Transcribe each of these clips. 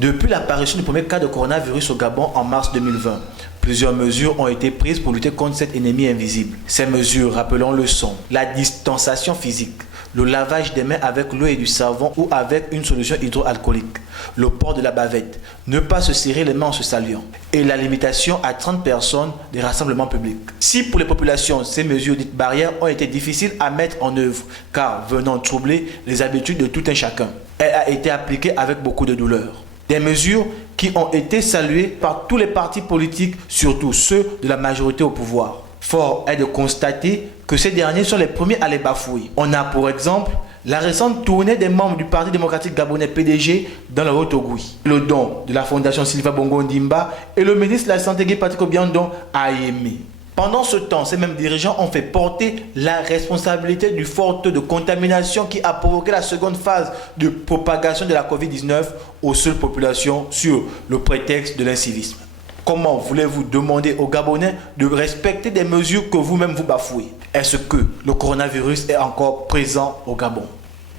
Depuis l'apparition du premier cas de coronavirus au Gabon en mars 2020, plusieurs mesures ont été prises pour lutter contre cet ennemi invisible. Ces mesures, rappelons-le, sont la distanciation physique, le lavage des mains avec l'eau et du savon ou avec une solution hydroalcoolique, le port de la bavette, ne pas se serrer les mains en se saluant et la limitation à 30 personnes des rassemblements publics. Si pour les populations, ces mesures dites barrières ont été difficiles à mettre en œuvre car venant troubler les habitudes de tout un chacun, elle a été appliquée avec beaucoup de douleur. Des mesures qui ont été saluées par tous les partis politiques, surtout ceux de la majorité au pouvoir. Fort est de constater que ces derniers sont les premiers à les bafouer. On a pour exemple la récente tournée des membres du Parti démocratique gabonais PDG dans le Haut-Ogooué, le don de la fondation Sylva Bongo Ndimba et le ministre de la Santé Guy Patrick Obiandon a émis. Pendant ce temps, ces mêmes dirigeants ont fait porter la responsabilité du fort taux de contamination qui a provoqué la seconde phase de propagation de la Covid-19 aux seules populations sur le prétexte de l'incivisme. Comment voulez-vous demander aux Gabonais de respecter des mesures que vous-même vous bafouez? Est-ce que le coronavirus est encore présent au Gabon?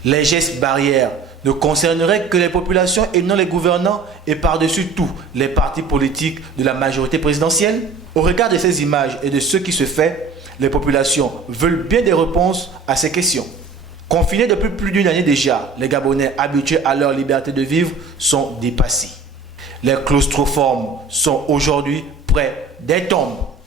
Les gestes barrières ne concerneraient que les populations et non les gouvernants et par-dessus tout les partis politiques de la majorité présidentielle? Au regard de ces images et de ce qui se fait, les populations veulent bien des réponses à ces questions. Confinés depuis plus d'une année déjà, les Gabonais habitués à leur liberté de vivre sont dépassés. Les claustroformes sont aujourd'hui près des tombes.